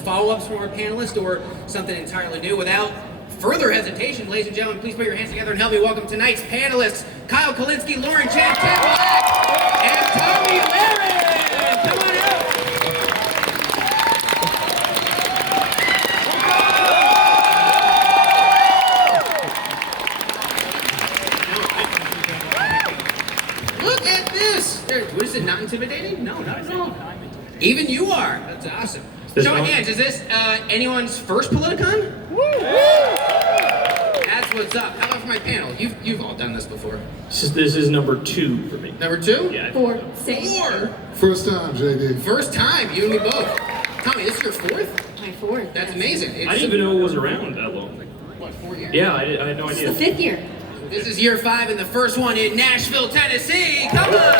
follow-ups from our panelists or something entirely new. Without further hesitation, ladies and gentlemen, please put your hands together and help me welcome tonight's panelists, Kyle Kulinski, Lahren, Chen, and Tomi Lahren. Come on out. Look at this. What is it, not intimidating? No, not at all. Even you are. That's awesome. Show of hands, is this anyone's first Politicon? Woo! That's what's up. How about for my panel? You've all done this before. This is number 2 for me. Number 2? Yeah. 4. 4? First time, JD. First time, you and me both. Tommy, this is your 4th? My 4th. That's amazing. I didn't even know it was around that long. What, 4 years? Yeah, I had no idea. It's the 5th year. This is year 5 and the first one in Nashville, Tennessee. Come on!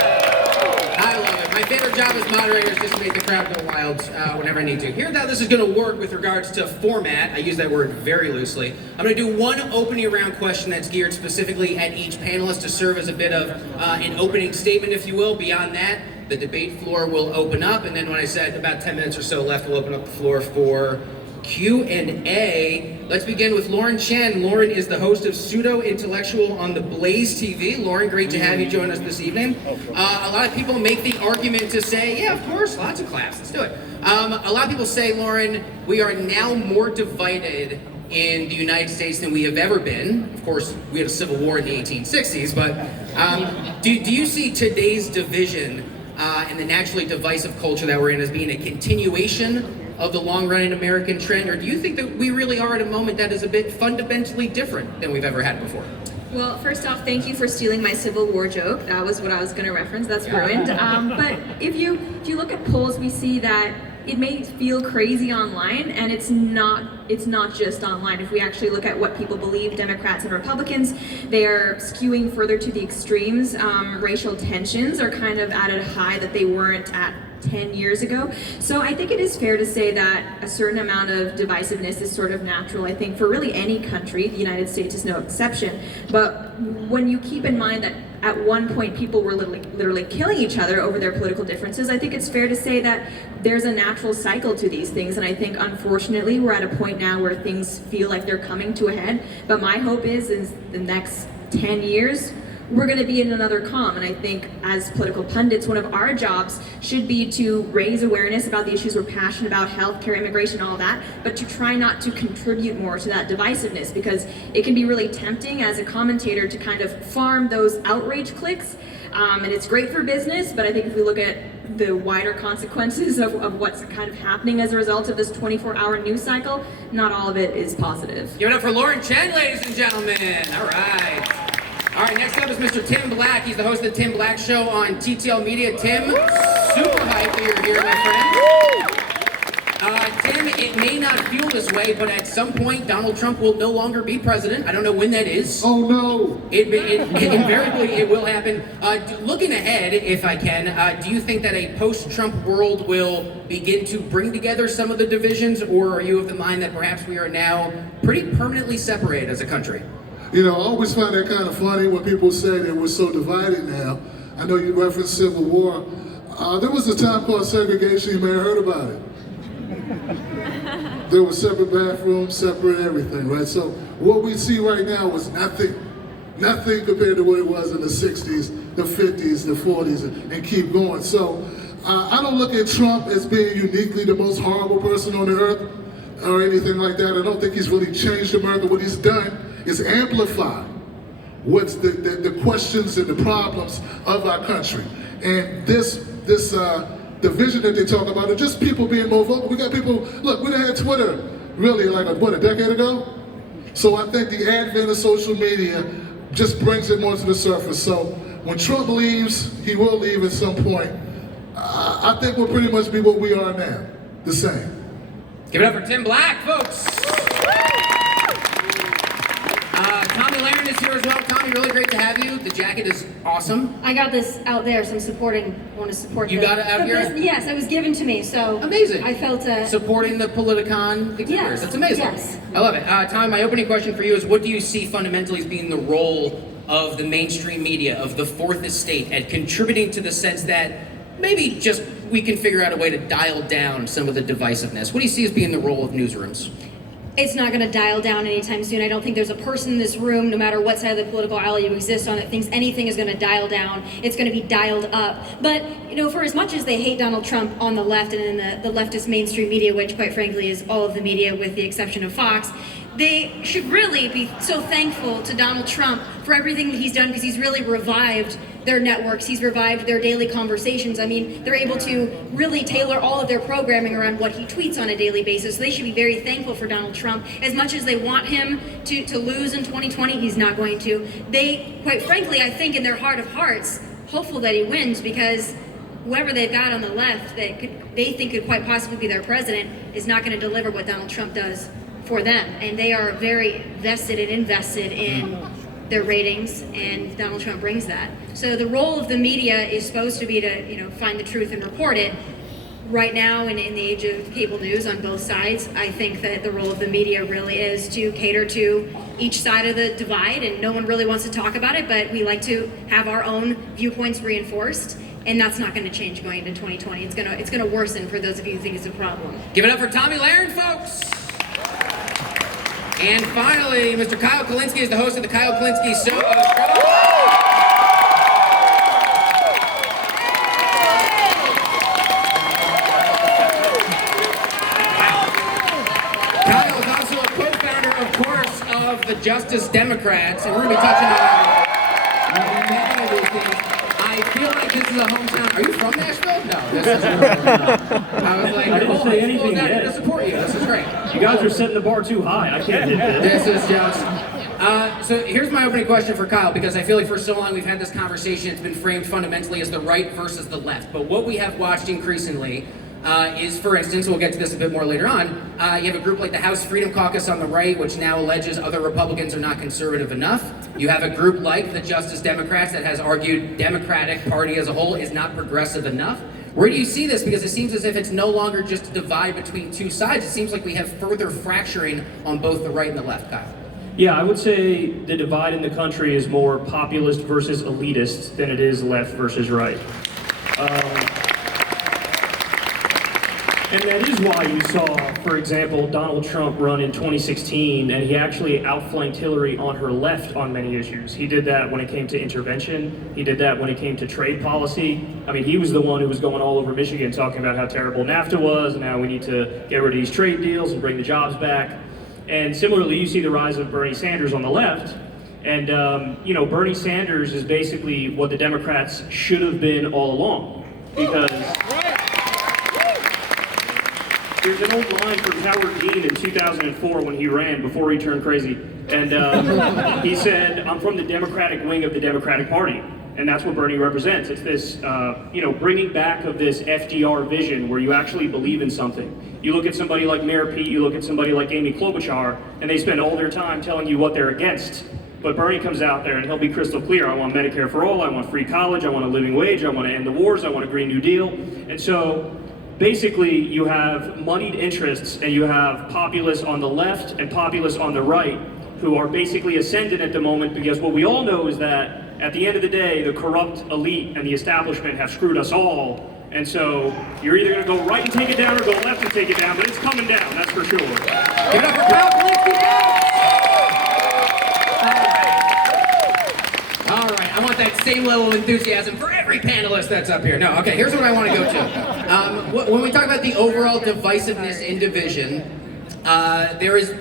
I love it. My favorite job as moderator is just to make the crowd go wild whenever I need to. Here's how this is going to work with regards to format. I use that word very loosely. I'm going to do one opening round question that's geared specifically at each panelist to serve as a bit of an opening statement, if you will. Beyond that, the debate floor will open up, and then when I said about 10 minutes or so left, we'll open up the floor for Q&A. Let's begin with Lahren Chen. Lahren is the host of Pseudo Intellectual on the Blaze TV. Lahren, great to have you join us this evening. A lot of people make the argument to say, yeah, of course, lots of claps, let's do it. A lot of people say, Lahren, we are now more divided in the United States than we have ever been. Of course, we had a civil war in the 1860s, but do you see today's division and the naturally divisive culture that we're in as being a continuation of the long-running American trend, or do you think that we really are at a moment that is a bit fundamentally different than we've ever had before? Well, first off, thank you for stealing my Civil War joke. That was what I was going to reference. That's ruined. But if you look at polls, we see that it may feel crazy online, and it's not just online. If we actually look at what people believe, Democrats and Republicans, they are skewing further to the extremes. Racial tensions are kind of at a high that they weren't at 10 years ago. So I think it is fair to say that a certain amount of divisiveness is sort of natural. I think for really any country, the United States is no exception. But when you keep in mind that at one point people were literally killing each other over their political differences, I think it's fair to say that there's a natural cycle to these things. And I think unfortunately we're at a point now where things feel like they're coming to a head. But my hope is the next 10 years, we're going to be in another calm. And I think as political pundits, one of our jobs should be to raise awareness about the issues we're passionate about, healthcare, immigration, all that, but to try not to contribute more to that divisiveness, because it can be really tempting as a commentator to kind of farm those outrage clicks. And it's great for business, but I think if we look at the wider consequences of what's kind of happening as a result of this 24-hour news cycle, not all of it is positive. Give it up for Lahren Chen, ladies and gentlemen. All right. All right, next up is Mr. Tim Black. He's the host of the Tim Black Show on TTL Media. Tim, super hype that you're here, my friend. Tim, it may not feel this way, but at some point, Donald Trump will no longer be president. I don't know when that is. Oh, no. Invariably, it will happen. Looking ahead, if I can, do you think that a post-Trump world will begin to bring together some of the divisions, or are you of the mind that perhaps we are now pretty permanently separated as a country? You know, I always find that kind of funny when people say that we're so divided now. I know you referenced Civil War. There was a time called segregation, you may have heard about it. There were separate bathrooms, separate everything, right? So what we see right now is nothing compared to what it was in the 60s, the 50s, the 40s, and keep going. So I don't look at Trump as being uniquely the most horrible person on the earth or anything like that. I don't think he's really changed America. What he's done is amplify what's the questions and the problems of our country. And this division that they talk about are just people being more vocal. We got people, look, we done had Twitter really like, a decade ago? So I think the advent of social media just brings it more to the surface. So when Trump leaves, he will leave at some point. I think we'll pretty much be what we are now, the same. Give it up for Tim Black, folks. Tomi Lahren is here as well. Tomi, really great to have you. The jacket is awesome. I got this out there, so I'm want to support You got it out here? Yes, it was given to me, so amazing. I felt supporting the Politicon exhibitors. Yes, That's amazing. Yes. I love it. Tomi, my opening question for you is, what do you see fundamentally as being the role of the mainstream media, of the fourth estate, at contributing to the sense that maybe just we can figure out a way to dial down some of the divisiveness. What do you see as being the role of newsrooms? It's not going to dial down anytime soon. I don't think there's a person in this room, no matter what side of the political aisle you exist on, that thinks anything is going to dial down. It's going to be dialed up. But, for as much as they hate Donald Trump on the left and in the leftist mainstream media, which quite frankly is all of the media with the exception of Fox, they should really be so thankful to Donald Trump for everything that he's done, because he's really revived their networks, he's revived their daily conversations. I mean, they're able to really tailor all of their programming around what he tweets on a daily basis. So they should be very thankful for Donald Trump. As much as they want him to lose in 2020, he's not going to. They, quite frankly, I think in their heart of hearts, hopeful that he wins, because whoever they've got on the left that they think could quite possibly be their president is not going to deliver what Donald Trump does for them. And they are very vested and invested in their ratings, and Donald Trump brings that. So the role of the media is supposed to be to, find the truth and report it. Right now, in the age of cable news on both sides, I think that the role of the media really is to cater to each side of the divide, and no one really wants to talk about it, but we like to have our own viewpoints reinforced, and that's not going to change going into 2020. It's going to worsen for those of you who think it's a problem. Give it up for Tomi Lahren, folks! And finally, Mr. Kyle Kulinski is the host of the Kyle Kulinski Show. Kyle is also a co-founder, of course, of the Justice Democrats, and we're going to be touching on many things. I feel like this is a hometown. Are you from Nashville? No, this is I was like, I didn't say anything down here yet. to support you. This is great. You guys are setting the bar too high. I can't hit this. This is just. So here's my opening question for Kyle, because I feel like for so long we've had this conversation. It's been framed fundamentally as the right versus the left. But what we have watched increasingly is, for instance, we'll get to this a bit more later on, you have a group like the House Freedom Caucus on the right, which now alleges other Republicans are not conservative enough. You have a group like the Justice Democrats that has argued Democratic Party as a whole is not progressive enough. Where do you see this? Because it seems as if it's no longer just a divide between two sides. It seems like we have further fracturing on both the right and the left, Kyle. Yeah, I would say the divide in the country is more populist versus elitist than it is left versus right. And that is why you saw, for example, Donald Trump run in 2016, and he actually outflanked Hillary on her left on many issues. He did that when it came to intervention. He did that when it came to trade policy. I mean, he was the one who was going all over Michigan talking about how terrible NAFTA was, and now we need to get rid of these trade deals and bring the jobs back. And similarly, you see the rise of Bernie Sanders on the left. And, Bernie Sanders is basically what the Democrats should have been all along. Because there's an old line from Howard Dean in 2004 when he ran, before he turned crazy. And he said, I'm from the Democratic wing of the Democratic Party. And that's what Bernie represents. It's this, bringing back of this FDR vision where you actually believe in something. You look at somebody like Mayor Pete, you look at somebody like Amy Klobuchar, and they spend all their time telling you what they're against. But Bernie comes out there and he'll be crystal clear. I want Medicare for all, I want free college, I want a living wage, I want to end the wars, I want a Green New Deal. And so basically you have moneyed interests and you have populists on the left and populists on the right who are basically ascendant at the moment, because what we all know is that at the end of the day, the corrupt elite and the establishment have screwed us all. And so you're either going to go right and take it down or go left and take it down, but it's coming down, that's for sure. Give it up for Kyle Kulinski. All right, I want that same level of enthusiasm for every panelist that's up here. No, okay, here's what I want to go to. When we talk about the overall divisiveness in division, there is,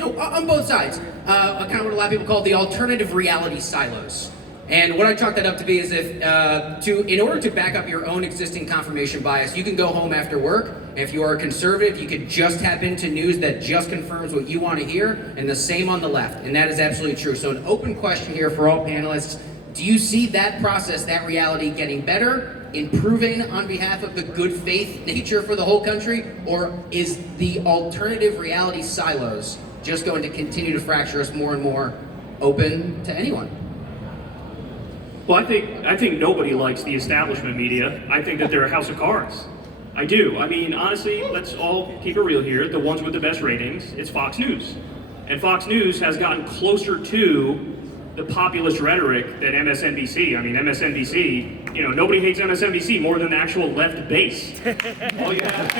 on both sides, kind of what a lot of people call the alternative reality silos. And what I chalk that up to be is in order to back up your own existing confirmation bias, you can go home after work. And if you are a conservative, you could just tap into news that just confirms what you want to hear, and the same on the left. And that is absolutely true. So an open question here for all panelists. Do you see that process, that reality getting better, improving on behalf of the good faith nature for the whole country? Or is the alternative reality silos just going to continue to fracture us more and more, open to anyone? Well, I think nobody likes the establishment media. I think that they're a house of cards. I do. I mean, honestly, let's all keep it real here. The ones with the best ratings, it's Fox News. And Fox News has gotten closer to the populist rhetoric than MSNBC. I mean, MSNBC nobody hates MSNBC more than the actual left base. All you have.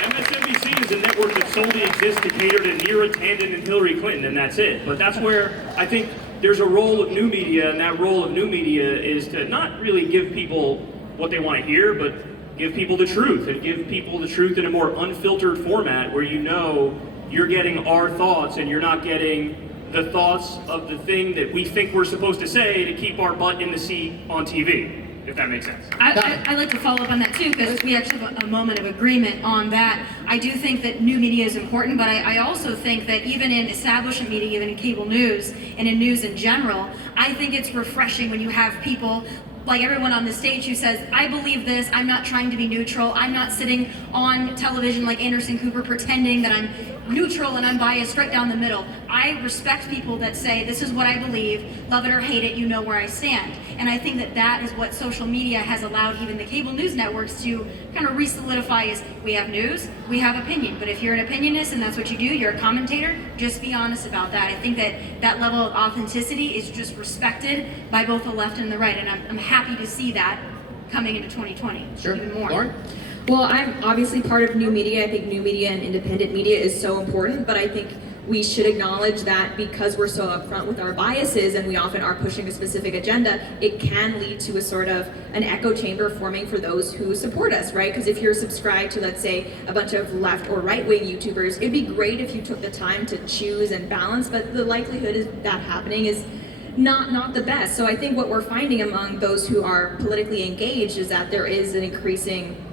MSNBC is a network that solely exists to cater to Neera Tanden and Hillary Clinton, and that's it. But that's where I think there's a role of new media, and that role of new media is to not really give people what they want to hear, but give people the truth, and give people the truth in a more unfiltered format where you're getting our thoughts and you're not getting the thoughts of the thing that we think we're supposed to say to keep our butt in the seat on TV. If that makes sense. I'd like to follow up on that too, because we actually have a moment of agreement on that. I do think that new media is important, but I also think that even in establishment media, even in cable news, and in news in general, I think it's refreshing when you have people like everyone on the stage who says, I believe this, I'm not trying to be neutral, I'm not sitting on television like Anderson Cooper pretending that I'm neutral and unbiased straight down the middle. I respect people that say, this is what I believe, love it or hate it, you know where I stand. And I think that that is what social media has allowed even the cable news networks to kind of re-solidify is, we have news, we have opinion, but if you're an opinionist and that's what you do, you're a commentator, just be honest about that. I think that that level of authenticity is just respected by both the left and the right, and I'm happy to see that coming into 2020 Sure. even more. Lauren? Well, I'm obviously part of new media. I think new media and independent media is so important, but I think we should acknowledge that because we're so upfront with our biases and we often are pushing a specific agenda, it can lead to a sort of an echo chamber forming for those who support us, right? Because if you're subscribed to, let's say, a bunch of left or right-wing YouTubers, it'd be great if you took the time to choose and balance, but the likelihood is that happening is not the best. So I think what we're finding among those who are politically engaged is that there is an increasing,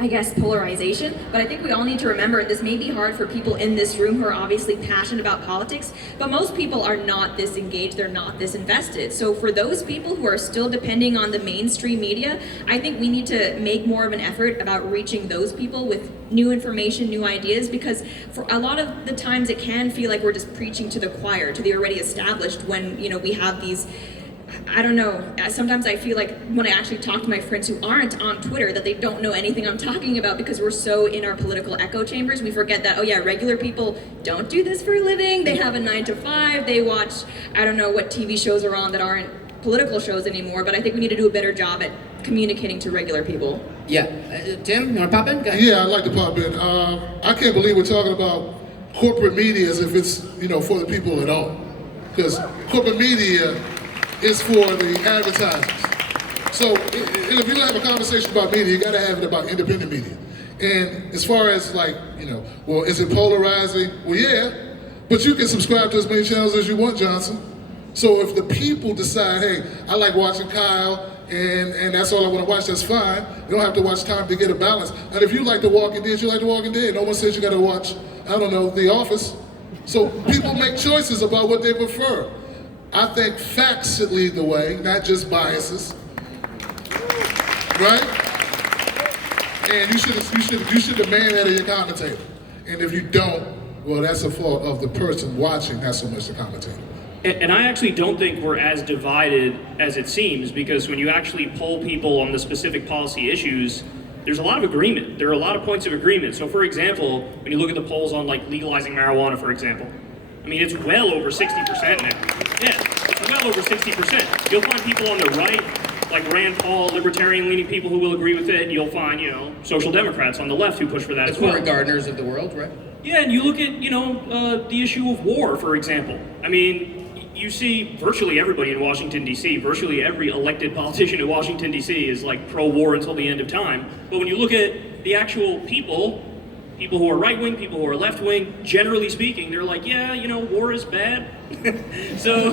I guess, polarization, but I think we all need to remember this may be hard for people in this room who are obviously passionate about politics, but most people are not this engaged, they're not this invested. So for those people who are still depending on the mainstream media, I think we need to make more of an effort about reaching those people with new information, new ideas, because for a lot of the times it can feel like we're just preaching to the choir, to the already established when, we have these, I don't know, sometimes I feel like when I actually talk to my friends who aren't on Twitter that they don't know anything I'm talking about because we're so in our political echo chambers. We forget that, oh yeah, regular people don't do this for a living. They have a 9 to 5. They watch, I don't know what TV shows are on that aren't political shows anymore, but I think we need to do a better job at communicating to regular people. Yeah. Tim, you want to pop in? Go ahead. Yeah, I'd like to pop in. I can't believe we're talking about corporate media as if it's, for the people at all. Because corporate media is for the advertisers. So if you're gonna have a conversation about media, you gotta have it about independent media. And as far as well, is it polarizing? Well, yeah, but you can subscribe to as many channels as you want, Johnson. So if the people decide, hey, I like watching Kyle, and that's all I want to watch, that's fine. You don't have to watch Time to Get a Balance. And if you like The Walking Dead, you like The Walking Dead. No one says you gotta watch, I don't know, The Office. So people make choices about what they prefer. I think facts should lead the way, not just biases, right? And you should demand that of your commentator. And if you don't, well, that's a fault of the person watching, not so much the commentator. And I actually don't think we're as divided as it seems, because when you actually poll people on the specific policy issues, there's a lot of agreement. There are a lot of points of agreement. So for example, when you look at the polls on legalizing marijuana, for example, I mean, it's well over 60% now. Yeah, it's well over 60%. You'll find people on the right, like Rand Paul, libertarian-leaning people who will agree with it, and you'll find, social democrats on the left who push for that as well. The Cory Gardners of the world, right? Yeah, and you look at, the issue of war, for example. I mean, you see virtually everybody in Washington, D.C., virtually every elected politician in Washington, D.C. is pro-war until the end of time. But when you look at the actual people who are right-wing, people who are left-wing, generally speaking, they're war is bad. so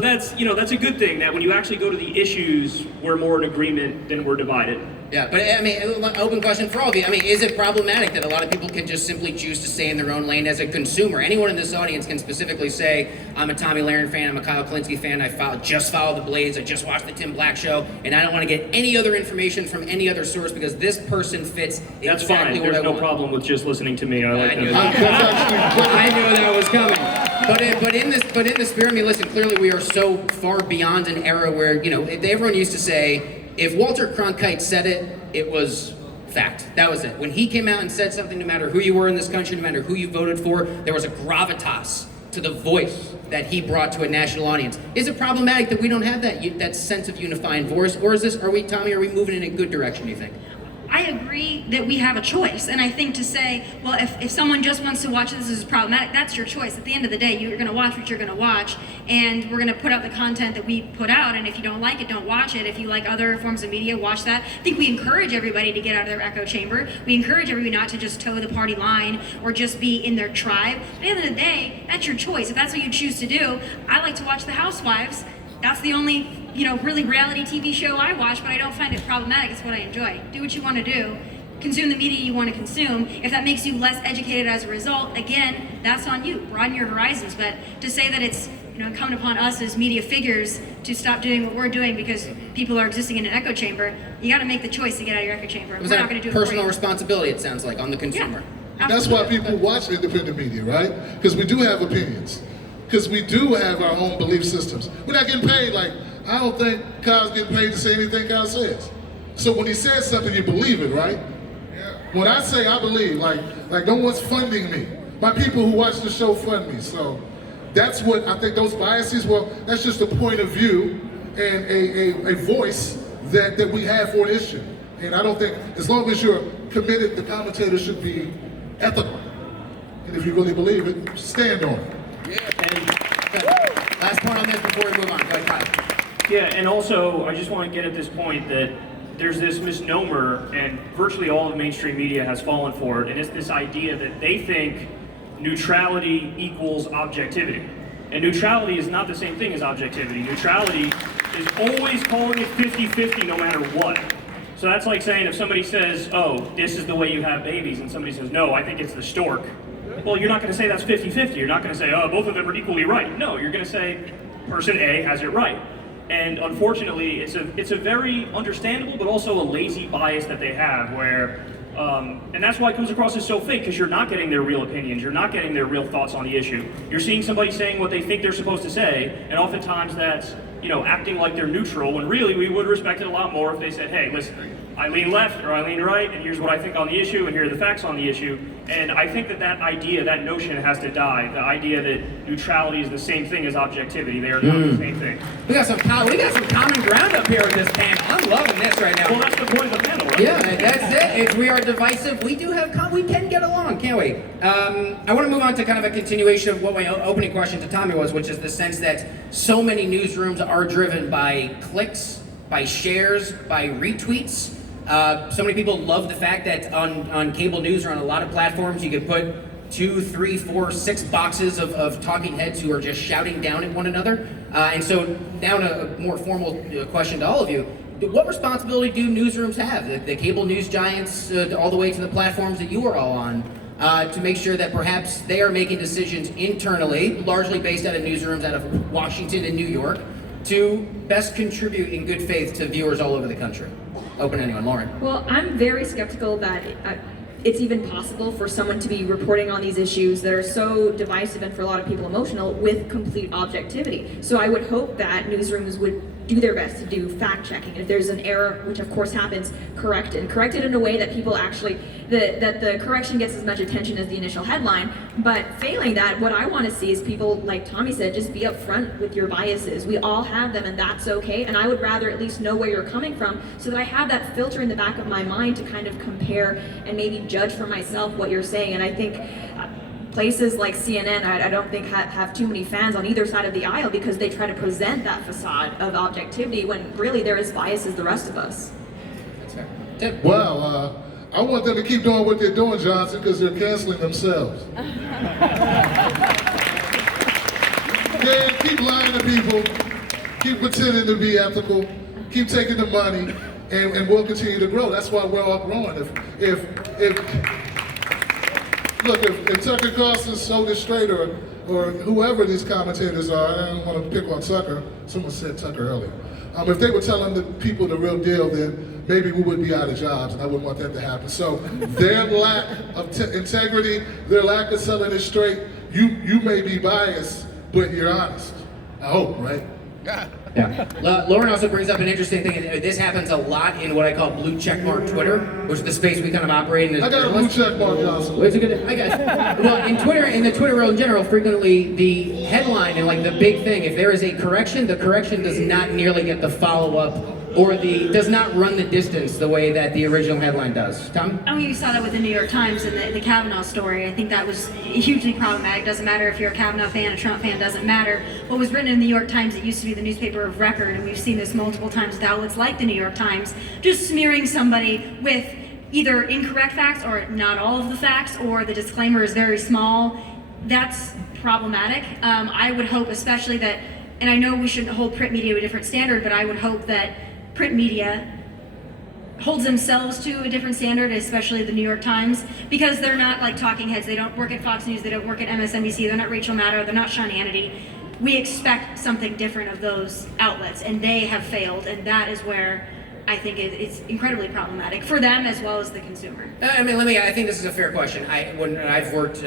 that's, that's a good thing, that when you actually go to the issues, we're more in agreement than we're divided. Yeah, but I mean, open question for all of you. I mean, is it problematic that a lot of people can just simply choose to stay in their own lane as a consumer? Anyone in this audience can specifically say, I'm a Tomi Lahren fan, I'm a Kyle Kulinski fan, I just follow the Blades, I just watched the Tim Black show, and I don't want to get any other information from any other source because this person fits exactly That's fine. what I There's no want. problem with just listening to me. I like knew that. I knew that was coming. But in the spirit, I mean, listen, clearly we are so far beyond an era where, everyone used to say, if Walter Cronkite said it, it was fact. That was it. When he came out and said something, no matter who you were in this country, no matter who you voted for, there was a gravitas to the voice that he brought to a national audience. Is it problematic that we don't have that sense of unifying voice, or are we moving in a good direction, do you think? I agree that we have a choice, and I think to say, well, if someone just wants to watch this is problematic, that's your choice. At the end of the day, you're going to watch what you're going to watch, and we're going to put out the content that we put out, and if you don't like it, don't watch it. If you like other forms of media, watch that. I think we encourage everybody to get out of their echo chamber. We encourage everybody not to just toe the party line or just be in their tribe. But at the end of the day, that's your choice. If that's what you choose to do, I like to watch The Housewives. That's the only, really reality TV show I watch, but I don't find it problematic. It's what I enjoy. Do what you want to do. Consume the media you want to consume. If that makes you less educated as a result, again, that's on you. Broaden your horizons. But to say that it's, incumbent upon us as media figures to stop doing what we're doing because people are existing in an echo chamber, you got to make the choice to get out of your echo chamber. Was We're that not going to do it for you. personal responsibility, it sounds like, on the consumer? Yeah, That's why people watch independent media, right? Because we do have opinions. Because we do have our own belief systems. We're not getting paid I don't think Kyle's getting paid to say anything Kyle says. So when he says something, you believe it, right? Yeah. When I say I believe, like no one's funding me. My people who watch the show fund me. So that's what I think those biases, well, that's just a point of view and a voice that we have for an issue. And I don't think, as long as you're committed, the commentator should be ethical. And if you really believe it, stand on it. Last point on this before we move on. Go ahead, Kyle. Yeah, and also, I just want to get at this point that there's this misnomer, and virtually all of mainstream media has fallen for it, and it's this idea that they think neutrality equals objectivity. And neutrality is not the same thing as objectivity. Neutrality is always calling it 50-50 no matter what. So that's like saying if somebody says, oh, this is the way you have babies, and somebody says, no, I think it's the stork. Well, you're not going to say that's 50-50. You're not going to say, oh, both of them are equally right. No, you're going to say person A has it right. And unfortunately, it's a very understandable but also a lazy bias that they have where, and that's why it comes across as so fake, because you're not getting their real opinions, you're not getting their real thoughts on the issue. You're seeing somebody saying what they think they're supposed to say, and oftentimes that's, acting like they're neutral, when really we would respect it a lot more if they said, hey, listen, I lean left or I lean right, and here's what I think on the issue, and here are the facts on the issue. And I think that idea, that notion has to die. The idea that neutrality is the same thing as objectivity. They are not the same thing. We got some common ground up here with this panel. I'm loving this right now. Well, that's the point of the panel, right? Yeah, that's it. If we are divisive, we do have we can get along, can't we? I want to move on to kind of a continuation of what my opening question to Tommy was, which is the sense that so many newsrooms are driven by clicks, by shares, by retweets. So many people love the fact that on cable news or on a lot of platforms, you could put 2, 3, 4, 6 boxes of talking heads who are just shouting down at one another. And so now to a more formal question to all of you. What responsibility do newsrooms have, the cable news giants all the way to the platforms that you are all on, to make sure that perhaps they are making decisions internally, largely based out of newsrooms out of Washington and New York, to best contribute in good faith to viewers all over the country? Open anyone, Lauren. Well, I'm very skeptical that it's even possible for someone to be reporting on these issues that are so divisive and for a lot of people emotional with complete objectivity. So I would hope that newsrooms would do their best to do fact checking. If there's an error, which of course happens, correct it in a way that people actually, that the correction gets as much attention as the initial headline. But failing that, what I want to see is people, like Tommy said, just be upfront with your biases. We all have them, and that's okay. And I would rather at least know where you're coming from so that I have that filter in the back of my mind to kind of compare and maybe judge for myself what you're saying. And I think places like CNN, I don't think have too many fans on either side of the aisle because they try to present that facade of objectivity when really they're as biased as the rest of us. That's fair. Well, I want them to keep doing what they're doing, Johnson, because they're canceling themselves. Yeah, keep lying to people, keep pretending to be ethical, keep taking the money, and we'll continue to grow. That's why we're all growing. If Tucker Carlson's sold it straight or whoever these commentators are, I don't want to pick on Tucker, someone said Tucker earlier. If they were telling the people the real deal, then maybe we would be out of jobs, and I wouldn't want that to happen. So their lack of integrity, their lack of selling it straight, you may be biased, but you're honest. I hope, right? Yeah. Lauren also brings up an interesting thing. And this happens a lot in what I call blue checkmark Twitter, which is the space we kind of operate in. I got a blue checkmark, Johnson. It's a good. I got. Well, in Twitter, in the Twitter world in general, frequently the headline and like the big thing, if there is a correction, the correction does not nearly get the follow-up or does not run the distance the way that the original headline does. Tom? I mean, you saw that with the New York Times and the Kavanaugh story. I think that was hugely problematic. Doesn't matter if you're a Kavanaugh fan, a Trump fan, doesn't matter. What was written in the New York Times, it used to be the newspaper of record, and we've seen this multiple times with outlets like the New York Times, just smearing somebody with either incorrect facts or not all of the facts, or the disclaimer is very small. That's problematic. I would hope especially that, and I know we shouldn't hold print media to a different standard, but I would hope that print media holds themselves to a different standard, especially the New York Times, because they're not like talking heads. They don't work at Fox News, they don't work at MSNBC, they're not Rachel Maddow, they're not Sean Hannity. We expect something different of those outlets, and they have failed, and that is where I think it's incredibly problematic for them as well as the consumer. I mean, I think this is a fair question. When I've worked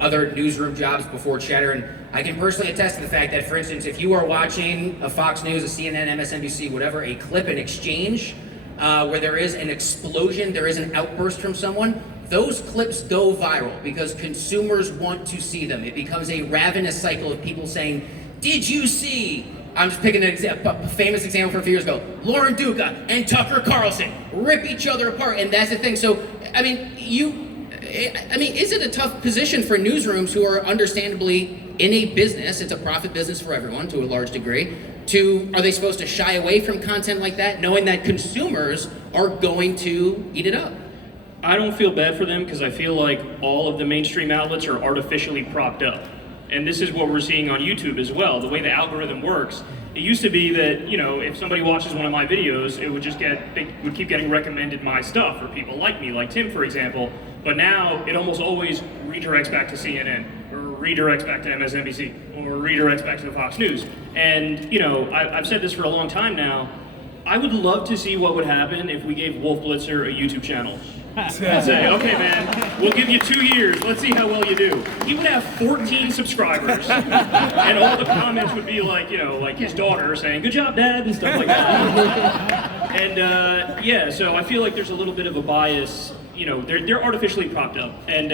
other newsroom jobs before Cheddar, and I can personally attest to the fact that, for instance, if you are watching a Fox News, a CNN, MSNBC, whatever, a clip, an exchange, where there is an explosion, there is an outburst from someone, those clips go viral because consumers want to see them. It becomes a ravenous cycle of people saying, "Did you see?" I'm just picking a famous example from a few years ago. Lauren Duca and Tucker Carlson rip each other apart, and that's the thing. So, I mean, is it a tough position for newsrooms who are understandably in a business? It's a profit business for everyone to a large degree. Are they supposed to shy away from content like that, knowing that consumers are going to eat it up? I don't feel bad for them because I feel like all of the mainstream outlets are artificially propped up. And this is what we're seeing on YouTube as well. The way the algorithm works, it used to be that, you know, if somebody watches one of my videos, they would keep getting recommended my stuff, or people like me, like Tim, for example. But now it almost always redirects back to CNN, or redirects back to MSNBC, or redirects back to Fox News. And, you know, I've said this for a long time now. I would love to see what would happen if we gave Wolf Blitzer a YouTube channel. And say, okay, man, we'll give you 2 years. Let's see how well you do. He would have 14 subscribers, and all the comments would be like, you know, like his daughter saying, "Good job, Dad," and stuff like that. And yeah, so I feel like there's a little bit of a bias. You know, they're artificially propped up, and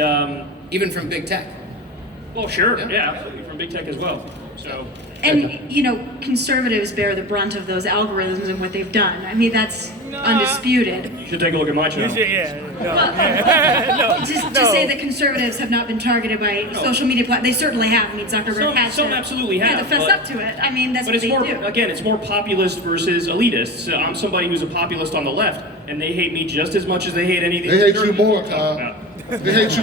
even from big tech. Well, sure, yeah, absolutely, from big tech as well. So. And, you know, conservatives bear the brunt of those algorithms and what they've done. I mean, that's undisputed. You should take a look at my channel. To say that conservatives have not been targeted by social media platforms, they certainly have. I mean, Zuckerberg has some absolutely have. to fess up to it. I mean, that's what they do. Again, it's more populist versus elitist. I'm somebody who's a populist on the left, and they hate me just as much as they hate anything. They hate you more, Tom. They hate you.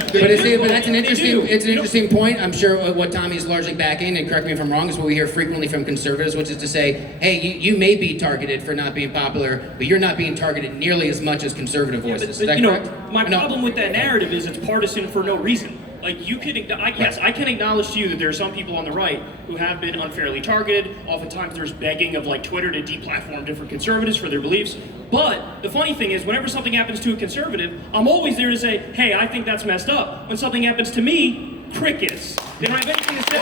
But that's an interesting point. I'm sure what Tommy's largely backing, and correct me if I'm wrong, is what we hear frequently from conservatives, which is to say, hey, you may be targeted for not being popular, but you're not being targeted nearly as much as conservative voices. Is that correct? My problem with that narrative is it's partisan for no reason. Like, you could, yes, I can acknowledge to you that there are some people on the right who have been unfairly targeted. Oftentimes there's begging of like Twitter to deplatform different conservatives for their beliefs. But the funny thing is, whenever something happens to a conservative, I'm always there to say, hey, I think that's messed up. When something happens to me, crickets. They don't have anything to say.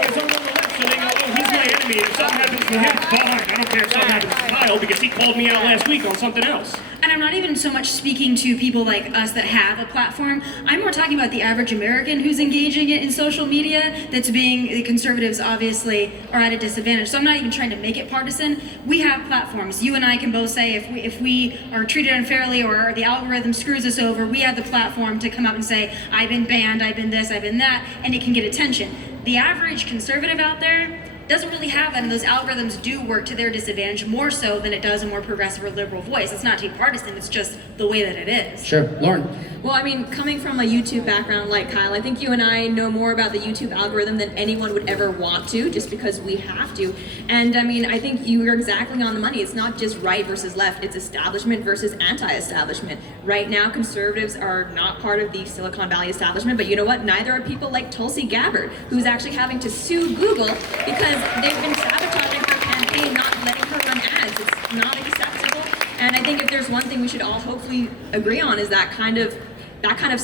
Because I'm on the left, so they go, oh, he's my enemy. If something happens to him, fine. I don't care if something happens to Kyle because he called me out last week on something else. And I'm not even so much speaking to people like us that have a platform. I'm more talking about the average American who's engaging it in social media, the conservatives obviously are at a disadvantage. So I'm not even trying to make it partisan. We have platforms. You and I can both say if we are treated unfairly or the algorithm screws us over, we have the platform to come out and say, I've been banned, I've been this, I've been that, and it can get attention. The average conservative out there doesn't really have that, and those algorithms do work to their disadvantage more so than it does a more progressive or liberal voice. It's not to be partisan, it's just the way that it is. Sure. Lauren? Well, I mean, coming from a YouTube background like Kyle, I think you and I know more about the YouTube algorithm than anyone would ever want to, just because we have to. And I mean, I think you're exactly on the money. It's not just right versus left, it's establishment versus anti-establishment. Right now, conservatives are not part of the Silicon Valley establishment, but you know what? Neither are people like Tulsi Gabbard, who's actually having to sue Google because they've been sabotaging her campaign, not letting her run ads. It's not acceptable. And I think if there's one thing we should all hopefully agree on is that kind of that kind of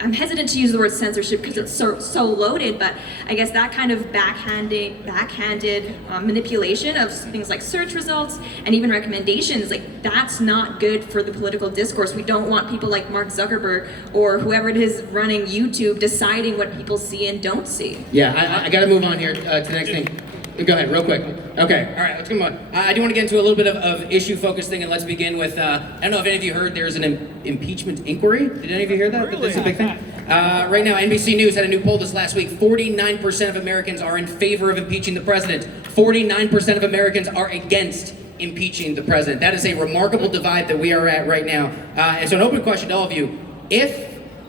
I'm hesitant to use the word censorship because it's so loaded, but I guess that kind of backhanded manipulation of things like search results and even recommendations, like that's not good for the political discourse. We don't want people like Mark Zuckerberg or whoever it is running YouTube deciding what people see and don't see. Yeah, I got to move on here to the next thing. Go ahead, real quick. Okay, all right, let's come on. I do want to get into a little bit of issue-focused thing, and let's begin with, I don't know if any of you heard there's an impeachment inquiry. Did any of you hear that? Really? That's a big thing. Right now, NBC News had a new poll this last week. 49% of Americans are in favor of impeaching the president. 49% of Americans are against impeaching the president. That is a remarkable divide that we are at right now. And so an open question to all of you.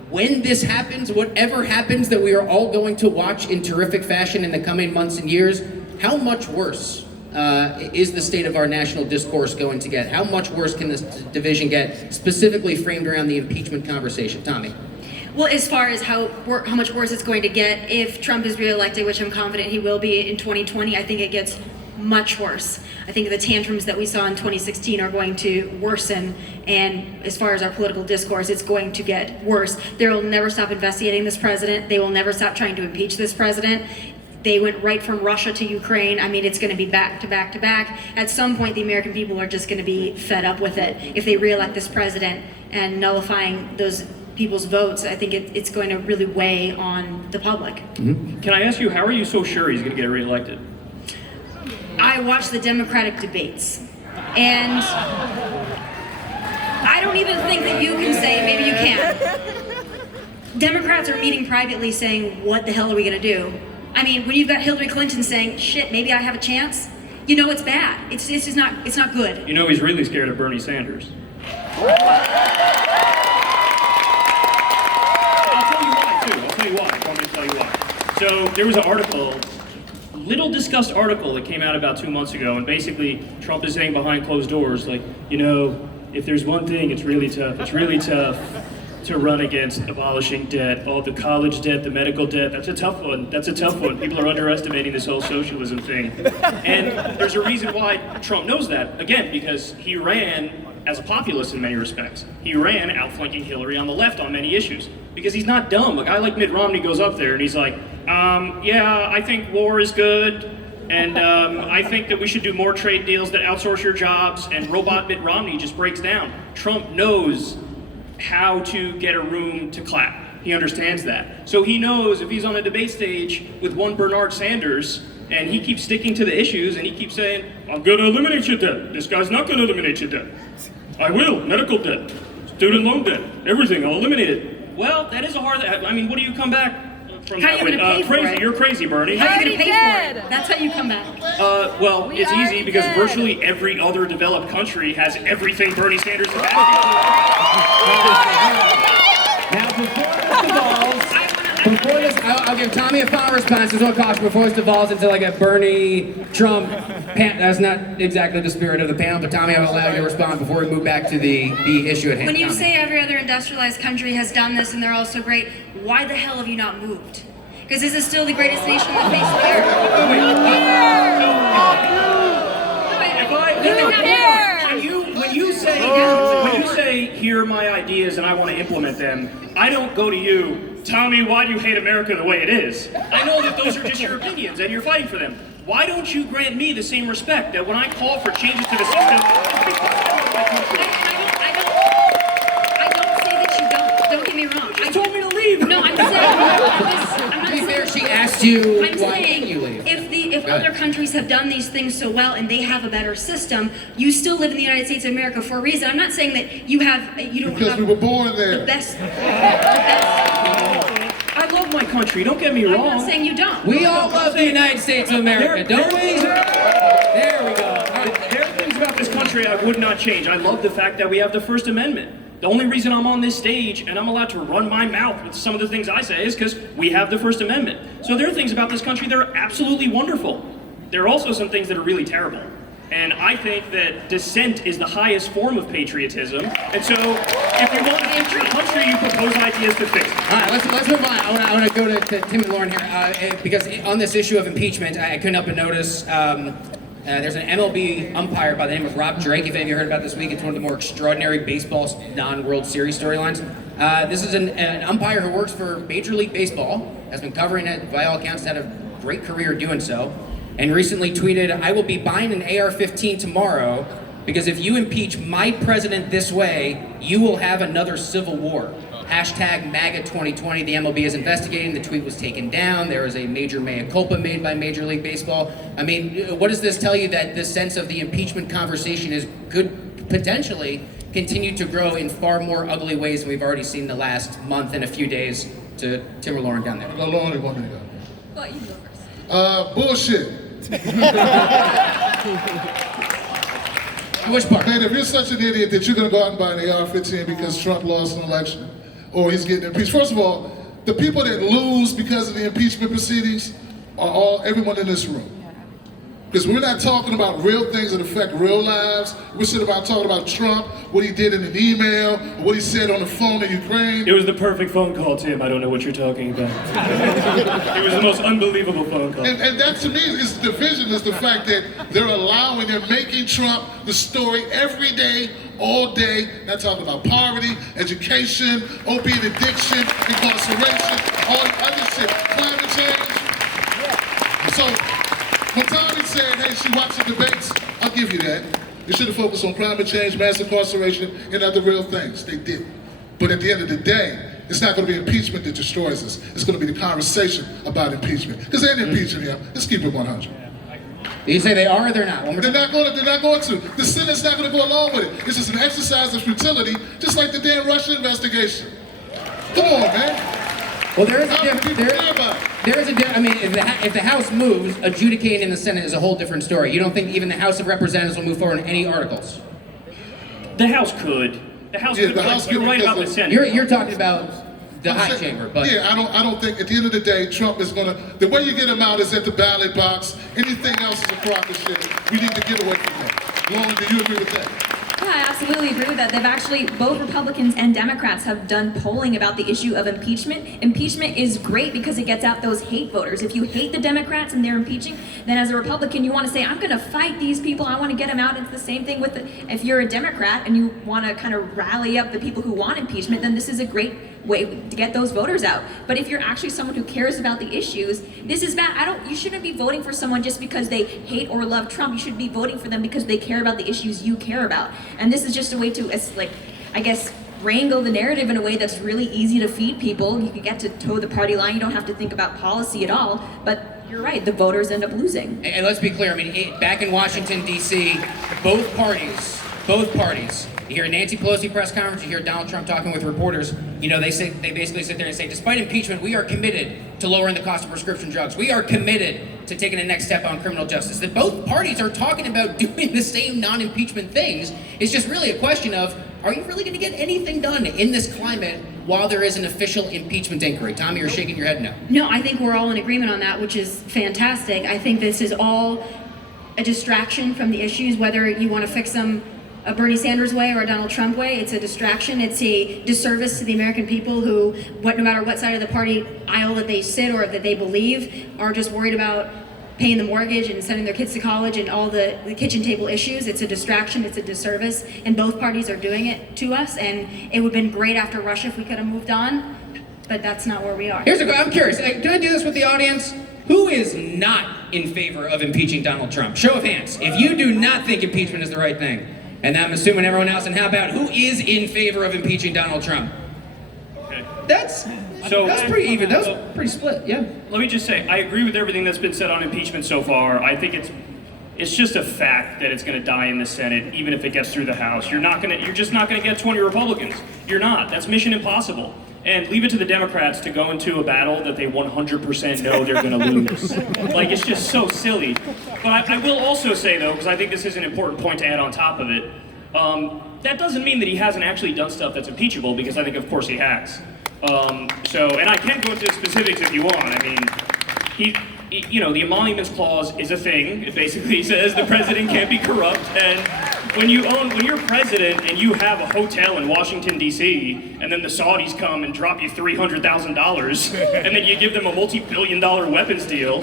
When this happens, whatever happens that we are all going to watch in terrific fashion in the coming months and years, how much worse is the state of our national discourse going to get? How much worse can this division get, specifically framed around the impeachment conversation? Tommy? Well, as far as how much worse it's going to get if Trump is reelected, which I'm confident he will be in 2020, I think it gets much worse. I think the tantrums that we saw in 2016 are going to worsen, and as far as our political discourse, it's going to get worse. They will never stop investigating this president. They will never stop trying to impeach this president. They went right from Russia to Ukraine. I mean, it's going to be back to back to back. At some point, the American people are just going to be fed up with it. If they reelect this president and nullifying those people's votes, I think it's going to really weigh on the public. Mm-hmm. Can I ask you, how are you so sure he's going to get reelected? I watch the Democratic debates, and I don't even think that you can say, maybe you can. Democrats are meeting privately saying, what the hell are we going to do? I mean, when you've got Hillary Clinton saying, shit, maybe I have a chance, you know it's bad. It's not good. You know he's really scared of Bernie Sanders. I'll tell you why. Want me to tell you why? So there was an article, little discussed article that came out about 2 months ago, and basically Trump is saying behind closed doors, like, you know, if there's one thing, it's really tough to run against abolishing debt, all the college debt, the medical debt. That's a tough one. People are underestimating this whole socialism thing. And there's a reason why Trump knows that. Again, because he ran as a populist in many respects. He ran outflanking Hillary on the left on many issues. Because he's not dumb. A guy like Mitt Romney goes up there and he's like, yeah, I think war is good. And I think that we should do more trade deals that outsource your jobs. And robot Mitt Romney just breaks down. Trump knows how to get a room to clap. He understands that. So he knows if he's on a debate stage with one Bernard Sanders and he keeps sticking to the issues and he keeps saying, I'm going to eliminate your debt. This guy's not going to eliminate your debt. I will. Medical debt, student loan debt, everything. I'll eliminate it. Well, that is a hard, I mean, what do you come back from How that are you with? gonna pay for Crazy. it? You're crazy, Bernie. How are you going to pay for it? That's how you come back. Well, it's easy because virtually every other developed country has everything Bernie Sanders is Before this, I'll give Tommy a final response. There's no caution before this devolves into like a Bernie, Trump, that's not exactly the spirit of the panel, but Tommy, I'll allow you to respond before we move back to the issue at hand. When you Tommy. say every other industrialized country has done this and they're all so great, why the hell have you not moved? Because this is still the greatest nation on the face of the earth. When you say, here are my ideas and I want to implement them, I don't go to you, Tommy, why do you hate America the way it is? I know that those are just your opinions and you're fighting for them. Why don't you grant me the same respect that when I call for changes to the system, I don't say that you don't get me wrong. you told me to leave. No, I'm saying, To be fair, she asked you I'm why saying didn't you leave. if other countries have done these things so well and they have a better system, you still live in the United States of America for a reason. I'm not saying that you don't Because have we were born there. the best. I love my country, don't get me I'm wrong. not saying you don't. We all love the United States of America, don't we? There we go. All right. There are things about this country I would not change. I love the fact that we have the First Amendment. The only reason I'm on this stage and I'm allowed to run my mouth with some of the things I say is because we have the First Amendment. So there are things about this country that are absolutely wonderful. There are also some things that are really terrible. And I think that dissent is the highest form of patriotism. And so if you want to fix your country, you propose ideas to fix it. All right, let's move on. I want to go to Tim and Lauren here because on this issue of impeachment, I couldn't help but notice there's an MLB umpire by the name of Rob Drake. If any of you heard about this week, it's one of the more extraordinary baseball non-World Series storylines. This is an umpire who works for Major League Baseball, has been covering it by all accounts, had a great career doing so, and recently tweeted, "I will be buying an AR-15 tomorrow because if you impeach my president this way, you will have another civil war. Hashtag MAGA 2020. The MLB is investigating. The tweet was taken down. There was a major mea culpa made by Major League Baseball. I mean, what does this tell you that the sense of the impeachment conversation could potentially continue to grow in far more ugly ways than we've already seen the last month and a few days? To Tim or Lauren down there. Lauren, one minute. Well, you go first. Bullshit. Which part? Man, if you're such an idiot that you're going to go out and buy an AR-15 because Trump lost an election or he's getting impeached. First of all, the people that lose because of the impeachment proceedings are everyone in this room. Because we're not talking about real things that affect real lives. We're sitting about talking about Trump, what he did in an email, or what he said on the phone in Ukraine. It was the perfect phone call, Tim. I don't know what you're talking about. It was the most unbelievable phone call. And that to me is the division, is the fact that they're making Trump the story every day, all day. Not talking about poverty, education, opiate addiction, incarceration, all the other shit, climate change. So when Tommy said, hey, she watched the debates, I'll give you that. You should have focused on climate change, mass incarceration, and other real things. They did. But at the end of the day, it's not going to be impeachment that destroys us. It's going to be the conversation about impeachment. Because they ain't impeaching him. Let's keep it 100. Do you say they are or they're not? They're not going to. The Senate's not going to go along with it. It's just an exercise of futility, just like the damn Russia investigation. Come on, man. Well, there is a How many people care about it? there is a I mean, if the House moves, adjudicating in the Senate is a whole different story. You don't think even the House of Representatives will move forward on any articles? The House could. The House Yeah, could. the House You're could right about the because Senate. You're talking about the I'm high saying- chamber, but yeah, I don't think at the end of the day Trump is gonna. The way you get him out is at the ballot box. Anything else is a crock of shit. We need to get away from that. Lauren, do you agree with that? Yeah, I absolutely agree with that. They've actually, both Republicans and Democrats have done polling about the issue of impeachment. Impeachment is great because it gets out those hate voters. If you hate the Democrats and they're impeaching, then as a Republican, you want to say, I'm going to fight these people. I want to get them out. It's the same thing with if you're a Democrat and you want to kind of rally up the people who want impeachment, then this is a great way to get those voters out. But if you're actually someone who cares about the issues, this is bad. You shouldn't be voting for someone just because they hate or love Trump. You should be voting for them because they care about the issues you care about. And this is just a way to, like, I guess, wrangle the narrative in a way that's really easy to feed people. You can get to toe the party line. You don't have to think about policy at all. But you're right, the voters end up losing. and let's be clear. I mean, back in Washington D.C., both parties. You hear a Nancy Pelosi press conference. You hear Donald Trump talking with reporters. You know, they basically sit there and say, despite impeachment, we are committed to lowering the cost of prescription drugs. We are committed to taking the next step on criminal justice. That both parties are talking about doing the same non-impeachment things. It's just really a question of, are you really going to get anything done in this climate while there is an official impeachment inquiry? Tommy, you're shaking your head no. No, I think we're all in agreement on that, which is fantastic. I think this is all a distraction from the issues, whether you want to fix them a Bernie Sanders way or a Donald Trump way. It's a distraction. It's a disservice to the American people who, no matter what side of the party aisle that they sit or that they believe, are just worried about paying the mortgage and sending their kids to college and all the kitchen table issues. It's a distraction. It's a disservice. And both parties are doing it to us. And it would have been great after Russia if we could have moved on. But that's not where we are. I'm curious. Can I do this with the audience? Who is not in favor of impeaching Donald Trump? Show of hands. If you do not think impeachment is the right thing. And I'm assuming everyone else. And how about who is in favor of impeaching Donald Trump? Okay. That's pretty even. That was pretty split. Yeah. Let me just say, I agree with everything that's been said on impeachment so far. I think it's just a fact that it's going to die in the Senate, even if it gets through the House. You're just not going to get 20 Republicans. You're not. That's mission impossible. And leave it to the Democrats to go into a battle that they 100% know they're going to lose. Like, it's just so silly. But I will also say, though, because I think this is an important point to add on top of it, that doesn't mean that he hasn't actually done stuff that's impeachable, because I think, of course, he has. And I can go into specifics if you want. I mean, the emoluments clause is a thing. It basically says the president can't be corrupt, and when you're president and you have a hotel in Washington D.C. and then the Saudis come and drop you $300,000 and then you give them a multi-billion-dollar weapons deal,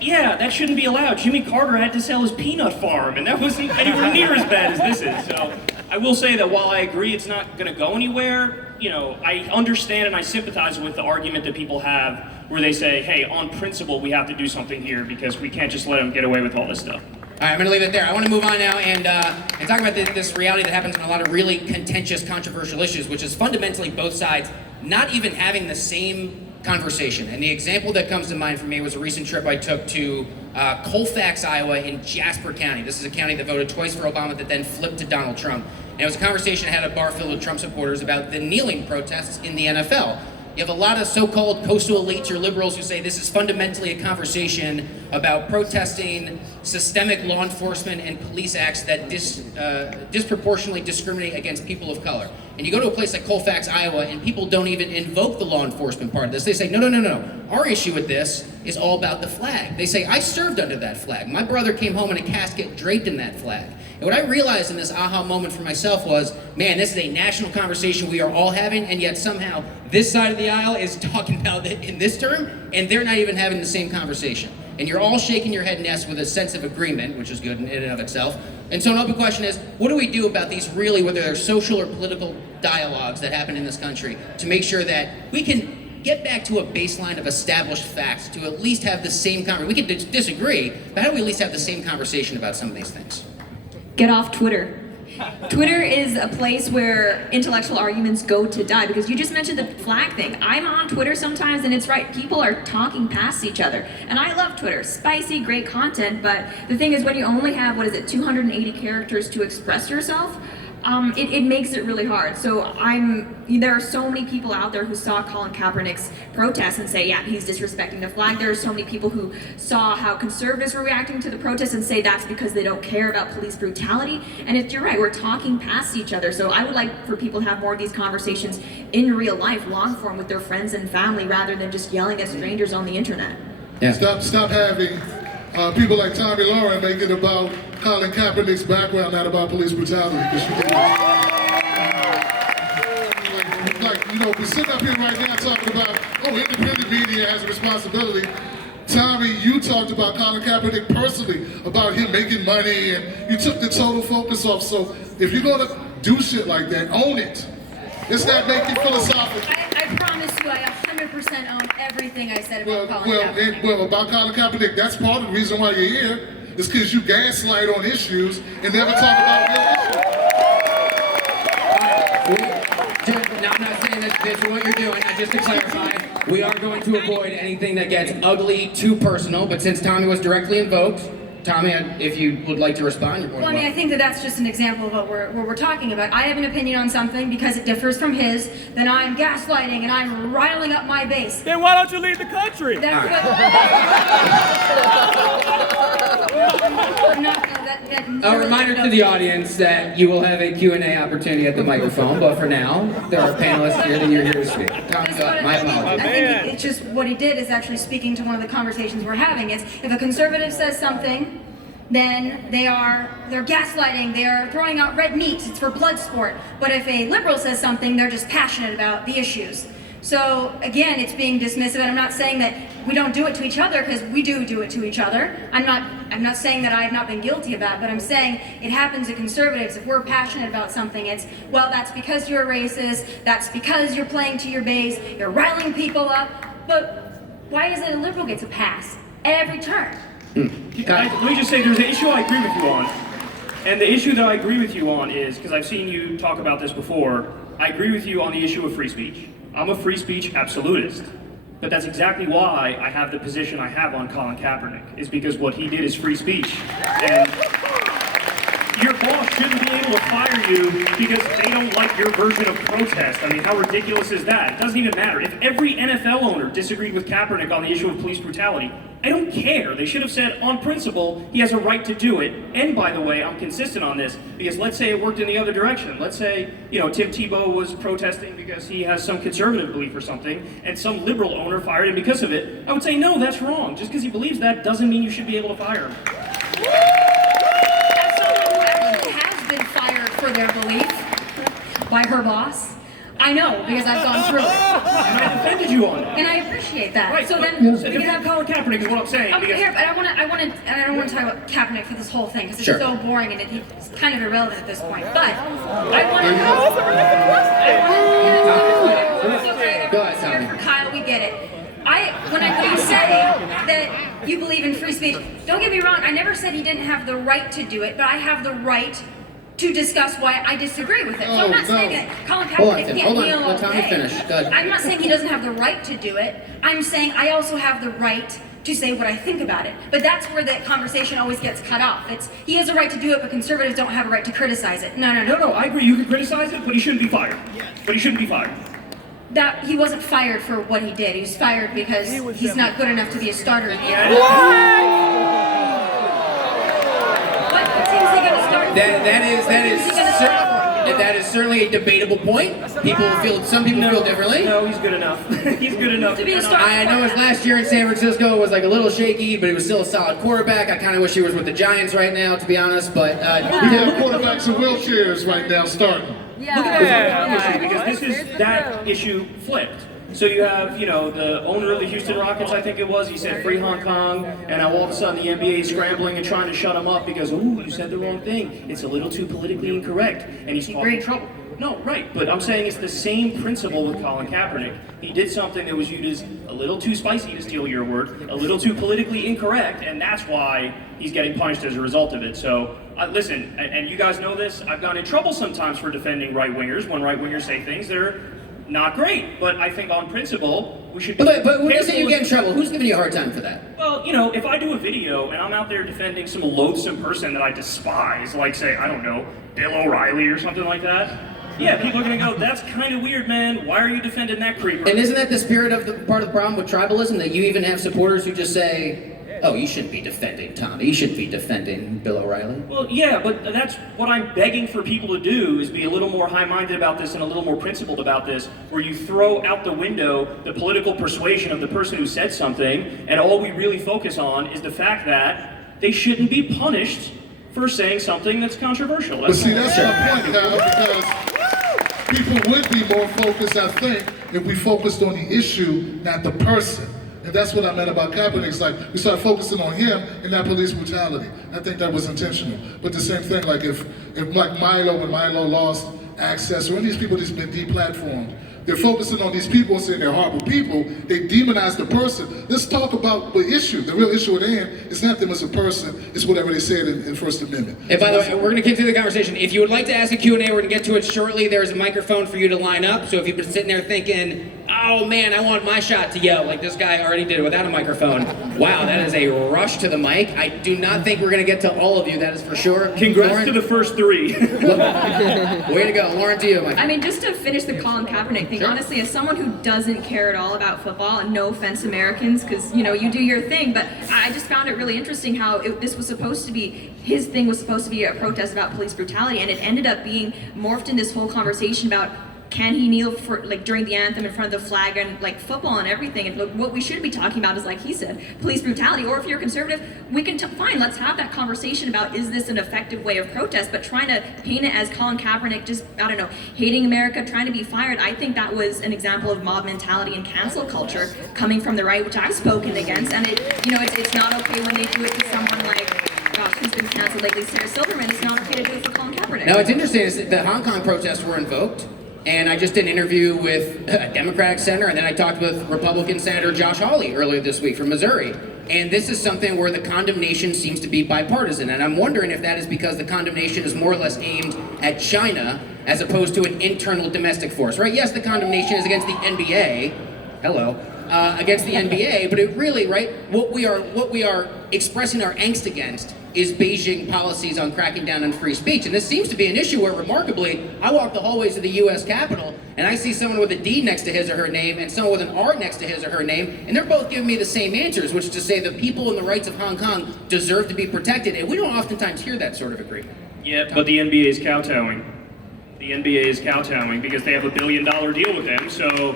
yeah, that shouldn't be allowed. Jimmy Carter had to sell his peanut farm, and that wasn't anywhere near as bad as this is. So I will say that while I agree it's not going to go anywhere, I understand and I sympathize with the argument that people have where they say, hey, on principle, we have to do something here because we can't just let them get away with all this stuff. All right, I'm going to leave it there. I want to move on now and talk about this reality that happens in a lot of really contentious, controversial issues, which is fundamentally both sides not even having the same conversation. And the example that comes to mind for me was a recent trip I took to Colfax, Iowa in Jasper County. This is a county that voted twice for Obama that then flipped to Donald Trump. And it was a conversation I had at a bar filled with Trump supporters about the kneeling protests in the NFL. You have a lot of so-called coastal elites or liberals who say this is fundamentally a conversation about protesting systemic law enforcement and police acts that disproportionately discriminate against people of color. And you go to a place like Colfax, Iowa, and people don't even invoke the law enforcement part of this. They say, no. Our issue with this is all about the flag. They say, I served under that flag. My brother came home in a casket draped in that flag. And what I realized in this aha moment for myself was, man, this is a national conversation we are all having, and yet somehow this side of the aisle is talking about it in this term, and they're not even having the same conversation. And you're all shaking your head yes with a sense of agreement, which is good in and of itself. And so an open question is, what do we do about these really, whether they're social or political dialogues that happen in this country, to make sure that we can get back to a baseline of established facts, to at least have the same conversation. We can disagree, but how do we at least have the same conversation about some of these things? Get off Twitter. Twitter is a place where intellectual arguments go to die, because you just mentioned the flag thing. I'm on Twitter sometimes, and it's right, people are talking past each other. And I love Twitter. Spicy, great content, but the thing is, when you only have, 280 characters to express yourself, it makes it really hard. So there are so many people out there who saw Colin Kaepernick's protest and say, yeah, he's disrespecting the flag. There are so many people who saw how conservatives were reacting to the protest and say that's because they don't care about police brutality. And you're right, we're talking past each other. So I would like for people to have more of these conversations in real life, long form, with their friends and family, rather than just yelling at strangers on the internet. Yeah. Stop having people like Tomi Lahren make it about Colin Kaepernick's background, not about police brutality. We're sitting up here right now talking about, independent media has a responsibility. Tommy, you talked about Colin Kaepernick personally, about him making money, and you took the total focus off. So if you're gonna do shit like that, own it. It's not making philosophical. I promise you, I 100% own everything I said about Colin Kaepernick. About Colin Kaepernick, that's part of the reason why you're here. It's because you gaslight on issues and never talk about real issues. Now, I'm not saying that this is what you're doing. Just to clarify, we are going to avoid anything that gets ugly, too personal. But since Tommy was directly invoked, Tommy, if you would like to respond, you're more than welcome. I think that's just an example of what we're talking about. I have an opinion on something because it differs from his, then I'm gaslighting and I'm riling up my base. Then why don't you leave the country? A reminder to the audience that you will have a Q&A opportunity at the microphone, but for now, there are panelists here that you're here to speak. Tommy, my apologies. I think it's just what he did is actually speaking to one of the conversations we're having. It's if a conservative says something, then they're gaslighting, they're throwing out red meat, it's for blood sport. But if a liberal says something, they're just passionate about the issues. So again, it's being dismissive, and I'm not saying that we don't do it to each other, because we do it to each other. I'm not saying that I have not been guilty of that, but I'm saying it happens to conservatives. If we're passionate about something, it's, well, that's because you're a racist, that's because you're playing to your base, you're riling people up. But why is it a liberal gets a pass every turn? Let me just say, there's an issue I agree with you on. And the issue that I agree with you on is, because I've seen you talk about this before, I agree with you on the issue of free speech. I'm a free speech absolutist. But that's exactly why I have the position I have on Colin Kaepernick, is because what he did is free speech. And your boss shouldn't be able to fire you because they don't like your version of protest. I mean, how ridiculous is that? It doesn't even matter. If every NFL owner disagreed with Kaepernick on the issue of police brutality, I don't care. They should have said, on principle, he has a right to do it. And by the way, I'm consistent on this, because let's say it worked in the other direction. Let's say, Tim Tebow was protesting because he has some conservative belief or something, and some liberal owner fired him because of it. I would say, no, that's wrong. Just because he believes that doesn't mean you should be able to fire him. As someone who actually has been fired for their belief by her boss, I know, because I've gone through it. And I defended commend you on that. And I appreciate that. Right, So but then so defend Colin Kaepernick is what I'm saying. Okay, because- here, but I don't want to talk about Kaepernick for this whole thing because Sure. it's so boring and it's kind of irrelevant at this point. But I want to. Go ahead, Tommy. For Kyle, we get it. When you say that you believe in free speech, don't get me wrong. I never said he didn't have the right to do it, but I have the right to discuss why I disagree with it. So I'm not saying that Colin Kaepernick can't Hold on, kneel all let Tommy day. finish. Go ahead. I'm not saying he doesn't have the right to do it. I'm saying I also have the right to say what I think about it. But that's where the conversation always gets cut off. He has a right to do it, but conservatives don't have a right to criticize it. No. No, I agree. You can criticize it, but he shouldn't be fired. But he shouldn't be fired. That he wasn't fired for what he did. He was fired because he's not good enough to be a starter in the NFL. What team is he going to start? That is certainly a debatable point. Some people feel differently. No, he's good enough. He's good enough. To be a starter. I know his last year in San Francisco was like a little shaky, but he was still a solid quarterback. I kind of wish he was with the Giants right now, to be honest. But We have quarterbacks in wheelchairs right now starting. Look at that issue, because this is that issue flipped. So you have, the owner of the Houston Rockets, I think it was, he said free Hong Kong, and now all of a sudden the NBA is scrambling and trying to shut him up because, you said the wrong thing. It's a little too politically incorrect, and he's causing trouble. No, right, but I'm saying it's the same principle with Colin Kaepernick. He did something that was viewed as a little too spicy, to steal your word, a little too politically incorrect, and that's why he's getting punished as a result of it. So, listen, and you guys know this, I've gotten in trouble sometimes for defending right-wingers when right-wingers say things that are not great, but I think on principle, we should be But when you say you careful get in with- trouble, who's giving you a hard time for that? Well, if I do a video and I'm out there defending some loathsome person that I despise, like say, I don't know, Bill O'Reilly or something like that, yeah, people are gonna go, that's kind of weird, man. Why are you defending that creeper? And isn't that the spirit of the part of the problem with tribalism, that you even have supporters who just say, oh, you shouldn't be defending Tommy, you shouldn't be defending Bill O'Reilly? Well, yeah, but that's what I'm begging for people to do, is be a little more high-minded about this and a little more principled about this, where you throw out the window the political persuasion of the person who said something, and all we really focus on is the fact that they shouldn't be punished for saying something that's controversial. But see, that's my point, Kyle, because people would be more focused, I think, if we focused on the issue, not the person. And that's what I meant about Kaepernick. It's like we started focusing on him and not police brutality. I think that was intentional. But the same thing, like if like when Milo lost access, or any of these people that's been deplatformed, they're focusing on these people and saying they're horrible people. They demonize the person. Let's talk about the issue. The real issue at hand is not them as a person. It's whatever they said in First Amendment. And by the way, we're going to continue the conversation. If you would like to ask a Q&A, we're going to get to it shortly. There's a microphone for you to line up. So if you've been sitting there thinking, oh man, I want my shot to yell like this guy already did without a microphone. Wow, that is a rush to the mic. I do not think we're going to get to all of you, that is for sure. Congrats Lauren, to the first three. way to go. Lauren, to you, Mike. I mean, just to finish the Colin Kaepernick thing, Sure. honestly, as someone who doesn't care at all about football, and no offense Americans, because, you do your thing, but I just found it really interesting how this was supposed to be, his thing was supposed to be a protest about police brutality, and it ended up being morphed in this whole conversation about can he kneel for during the anthem in front of the flag and football and everything? And look, what we should be talking about is, like he said, police brutality. Or if you're conservative, we can fine. Let's have that conversation about is this an effective way of protest? But trying to paint it as Colin Kaepernick just hating America, trying to be fired. I think that was an example of mob mentality and cancel culture coming from the right, which I've spoken against. And it's not okay when they do it to someone like, gosh, who's been canceled lately, Sarah Silverman. It's not okay to do it for Colin Kaepernick. Now, what's interesting is that the Hong Kong protests were invoked, and I just did an interview with a Democratic senator, and then I talked with Republican Senator Josh Hawley earlier this week from Missouri. And this is something where the condemnation seems to be bipartisan, and I'm wondering if that is because the condemnation is more or less aimed at China as opposed to an internal domestic force, right? Yes, the condemnation is against the NBA. Hello. Against the NBA, but it really, right, what we are expressing our angst against is Beijing policies on cracking down on free speech. And this seems to be an issue where, remarkably, I walk the hallways of the U.S. Capitol, and I see someone with a D next to his or her name and someone with an R next to his or her name, and they're both giving me the same answers, which is to say the people and the rights of Hong Kong deserve to be protected, and we don't oftentimes hear that sort of agreement. Yeah, but the NBA is kowtowing. The NBA is kowtowing because they have $1 billion deal with them. So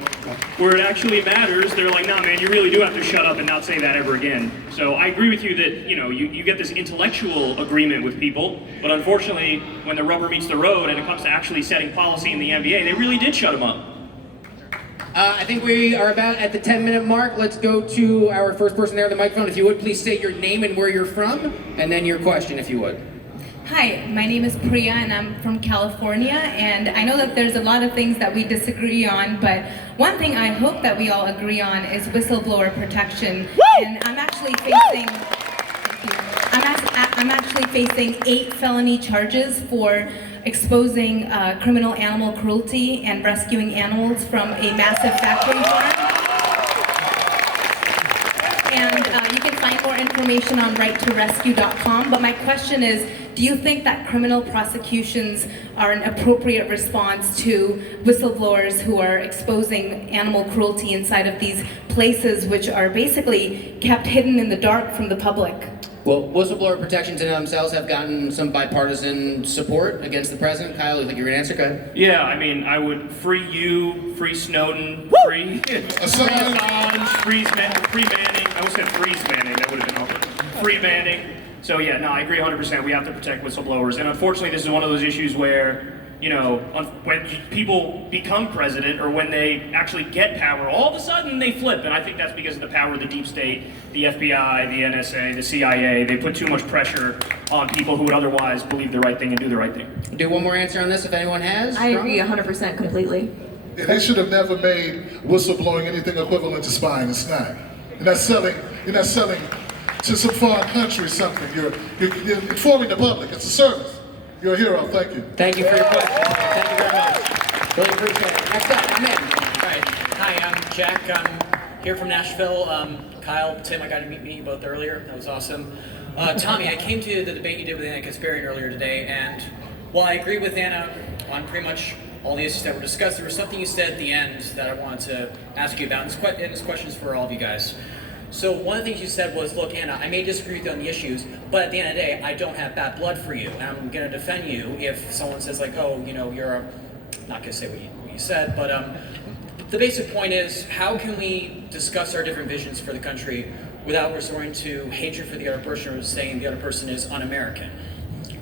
where it actually matters, they're like, nah, man, you really do have to shut up and not say that ever again. So I agree with you that, you get this intellectual agreement with people, but unfortunately, when the rubber meets the road and it comes to actually setting policy in the NBA, they really did shut them up. I think we are about at the 10-minute mark. Let's go to our first person there on the microphone. If you would, please state your name and where you're from, and then your question, if you would. Hi, my name is Priya and I'm from California, and I know that there's a lot of things that we disagree on, but one thing I hope that we all agree on is whistleblower protection. Woo! And I'm actually facing I'm actually facing 8 felony charges for exposing criminal animal cruelty and rescuing animals from a massive factory farm. And you can find more information on righttorescue.com. But my question is, do you think that criminal prosecutions are an appropriate response to whistleblowers who are exposing animal cruelty inside of these places which are basically kept hidden in the dark from the public? Well, whistleblower protections in themselves have gotten some bipartisan support against the president. Kyle, you think you're going to answer? Go ahead. Yeah, I mean, I would free you, free Snowden, free Assange, free Manning. I almost said freeze Manning, that would have been awkward. Free Manning. So yeah, no, I agree 100%. We have to protect whistleblowers. And unfortunately, this is one of those issues where, you know, when people become president or when they actually get power, all of a sudden they flip. And I think that's because of the power of the deep state, the FBI, the NSA, the CIA. They put too much pressure on people who would otherwise believe the right thing and do the right thing. Do one more answer on this if anyone has. I agree 100% completely. Yeah, they should have never made whistleblowing anything equivalent to spying and snag. You're not selling to some foreign country something. You're informing the public. It's a service. You're a hero. Thank you. Thank you for your question. Thank you very much. Really appreciate it. Next up, I'm in. All right. Hi, I'm Jack. I'm here from Nashville. Kyle, Tim, I got to meet you both earlier. That was awesome. Tommy, I came to the debate you did with Anna Kasparian earlier today, and while I agree with Anna on pretty much all the issues that were discussed, there was something you said at the end that I wanted to ask you about, and this question is for all of you guys. So one of the things you said was, look, Anna, I may disagree with you on the issues, but at the end of the day, I don't have bad blood for you, and I'm going to defend you if someone says, like, oh, you know, you're a... not going to say what you said, but the basic point is, how can we discuss our different visions for the country without resorting to hatred for the other person or saying the other person is un-American?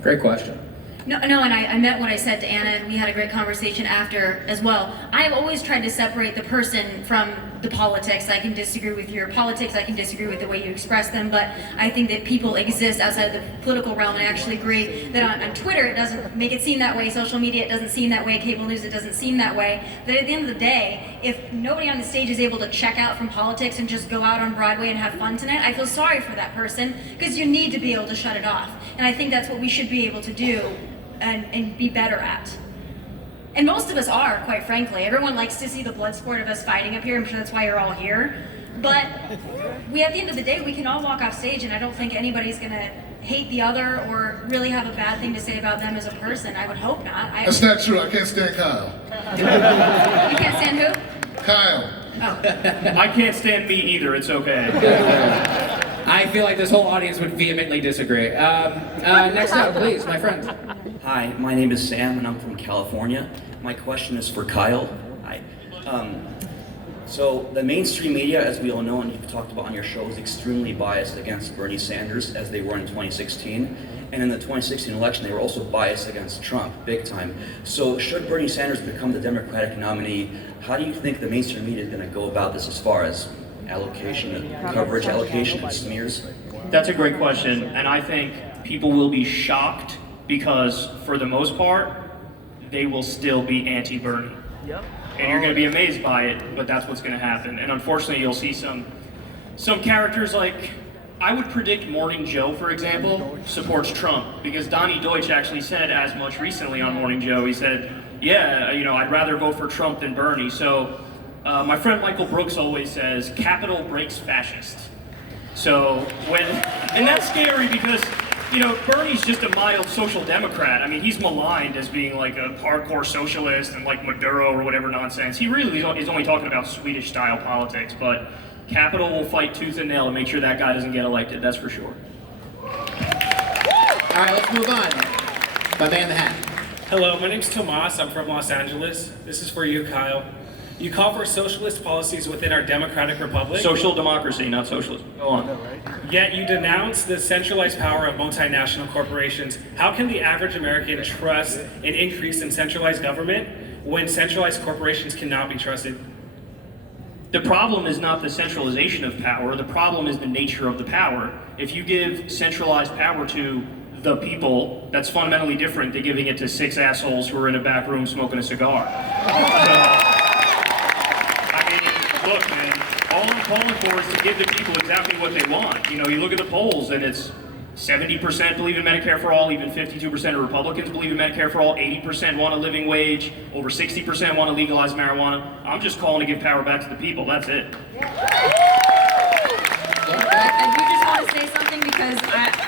Great question. No, and I meant what I said to Anna, and we had a great conversation after as well. I have always tried to separate the person from the politics. I can disagree with your politics, I can disagree with the way you express them, but I think that people exist outside of the political realm, and I actually agree that on Twitter it doesn't make it seem that way, social media it doesn't seem that way, cable news it doesn't seem that way. But at the end of the day, if nobody on the stage is able to check out from politics and just go out on Broadway and have fun tonight, I feel sorry for that person, because you need to be able to shut it off. And I think that's what we should be able to do and be better at. And most of us are, quite frankly. Everyone likes to see the blood sport of us fighting up here. I'm sure that's why you're all here. But at the end of the day, we can all walk off stage, and I don't think anybody's gonna hate the other or really have a bad thing to say about them as a person. I would hope not. That's not true. I can't stand Kyle. You can't stand who? Kyle. Oh. I can't stand me either. It's okay. I feel like this whole audience would vehemently disagree. Next up, please, my friend. Hi, my name is Sam and I'm from California. My question is for Kyle. Hi. So the mainstream media, as we all know and you've talked about on your show, is extremely biased against Bernie Sanders as they were in 2016. And in the 2016 election, they were also biased against Trump, big time. So should Bernie Sanders become the Democratic nominee, how do you think the mainstream media is going to go about this as far as allocation, coverage allocation, and smears? That's a great question, and I think people will be shocked because, for the most part, they will still be anti-Bernie. Yep. And you're going to be amazed by it, but that's what's going to happen. And unfortunately, you'll see some characters like, I would predict Morning Joe, for example, supports Trump, because Donnie Deutsch actually said as much recently on Morning Joe. He said, yeah, you know, I'd rather vote for Trump than Bernie. So my friend Michael Brooks always says, capital breaks fascist. So and that's scary because, you know, Bernie's just a mild social democrat. I mean, he's maligned as being like a hardcore socialist and like Maduro or whatever nonsense. He really is only talking about Swedish-style politics, but Capital will fight tooth and nail to make sure that guy doesn't get elected, that's for sure. All right, let's move on. My man in the hat. Hello, my name's Tomas. I'm from Los Angeles. This is for you, Kyle. You call for socialist policies within our democratic republic. Social democracy, not socialism. Go on. Yet you denounce the centralized power of multinational corporations. How can the average American trust an increase in centralized government when centralized corporations cannot be trusted? The problem is not the centralization of power, the problem is the nature of the power. If you give centralized power to the people, that's fundamentally different than giving it to 6 assholes who are in a back room smoking a cigar. Look, man, all I'm calling for is to give the people exactly what they want. You know, you look at the polls and it's 70% believe in Medicare for all, even 52% of Republicans believe in Medicare for all, 80% want a living wage, over 60% want to legalize marijuana. I'm just calling to give power back to the people, that's it. I do just want to say something because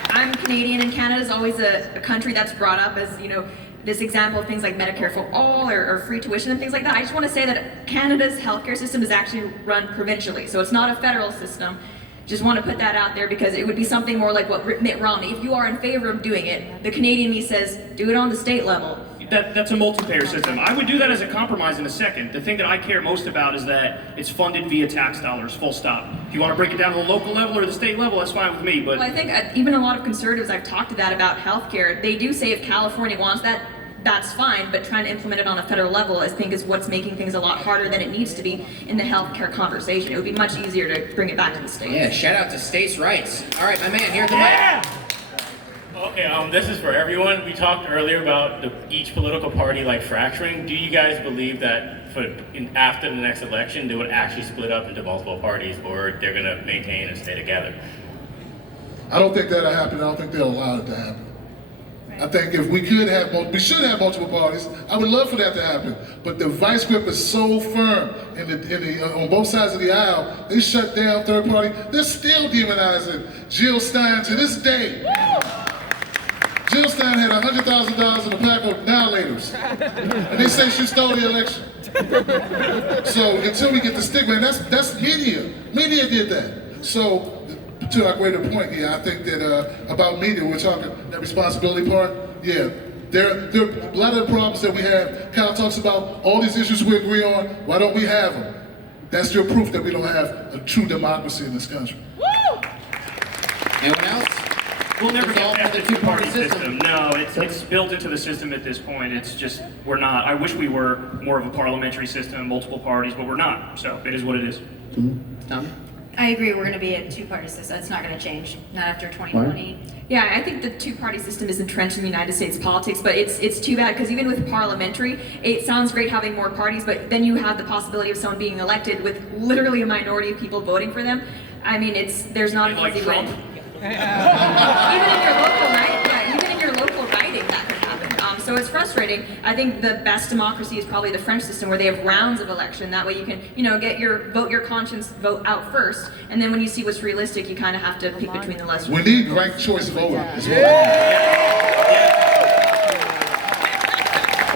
I'm Canadian and Canada is always a country that's brought up as, you know, this example of things like Medicare for all or free tuition and things like that. I just want to say that Canada's healthcare system is actually run provincially, so it's not a federal system. Just want to put that out there because it would be something more like what Mitt Romney, if you are in favor of doing it, the Canadian me says, do it on the state level. That's a multi-payer system. I would do that as a compromise in a second. The thing that I care most about is that it's funded via tax dollars, full stop. If you want to break it down to the local level or the state level, that's fine with me, but... Well, I think even a lot of conservatives I've talked to that about healthcare, they do say if California wants that, that's fine, but trying to implement it on a federal level, I think, is what's making things a lot harder than it needs to be in the healthcare conversation. It would be much easier to bring it back to the states. Yeah, shout out to states' rights. All right, my man, here's the mic. Okay, this is for everyone. We talked earlier about each political party like fracturing. Do you guys believe that after the next election, they would actually split up into multiple parties, or they're going to maintain and stay together? I don't think that'll happen. I don't think they'll allow it to happen. I think if we could have, we should have multiple parties. I would love for that to happen. But the vice grip is so firm on both sides of the aisle. They shut down third party. They're still demonizing Jill Stein to this day. Jill Stein had $100,000 in a pack of Nihilators. And they say she stole the election. So until we get the stigma, and that's media. Media did that. So to our greater point here, I think that about media, we're talking that responsibility part. Yeah, there are a lot of the problems that we have. Kyle talks about all these issues we agree on. Why don't we have them? That's your proof that we don't have a true democracy in this country. Woo! Anyone else? We'll never It's all get for past the the two-party two-party system. No, it's built into the system at this point. It's just, we're not. I wish we were more of a parliamentary system, multiple parties, but we're not. So it is what it is. Tom? I agree, we're going to be a two-party system. It's not going to change, not after 2020. Yeah, I think the two-party system is entrenched in the United States politics, but it's too bad because even with parliamentary, it sounds great having more parties, but then you have the possibility of someone being elected with literally a minority of people voting for them. I mean, there's not an Like easy Trump. win. Even in your local even in your local riding, that could happen. So it's frustrating. I think the best democracy is probably the French system, where they have rounds of election. That way you can, get vote your conscience vote out first, and then when you see what's realistic, you kind of have to pick between the lesser. We need ranked choice voting as well.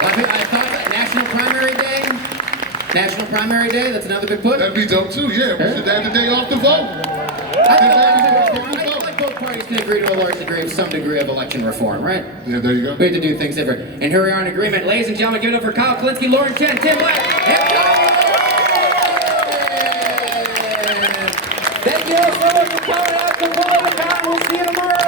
I thought National Primary Day. National Primary Day, that's another big push. That'd be dope too, yeah. We should have the day off to vote. I feel like both parties can agree to a large degree of some degree of election reform, right? Yeah, there you go. We have to do things different. And here we are in agreement. Ladies and gentlemen, give it up for Kyle, Kulinski, Lauren, Chen, Tim Black, and Tomi Lahren! Thank you all so much for coming out to Politicon. We'll see you tomorrow.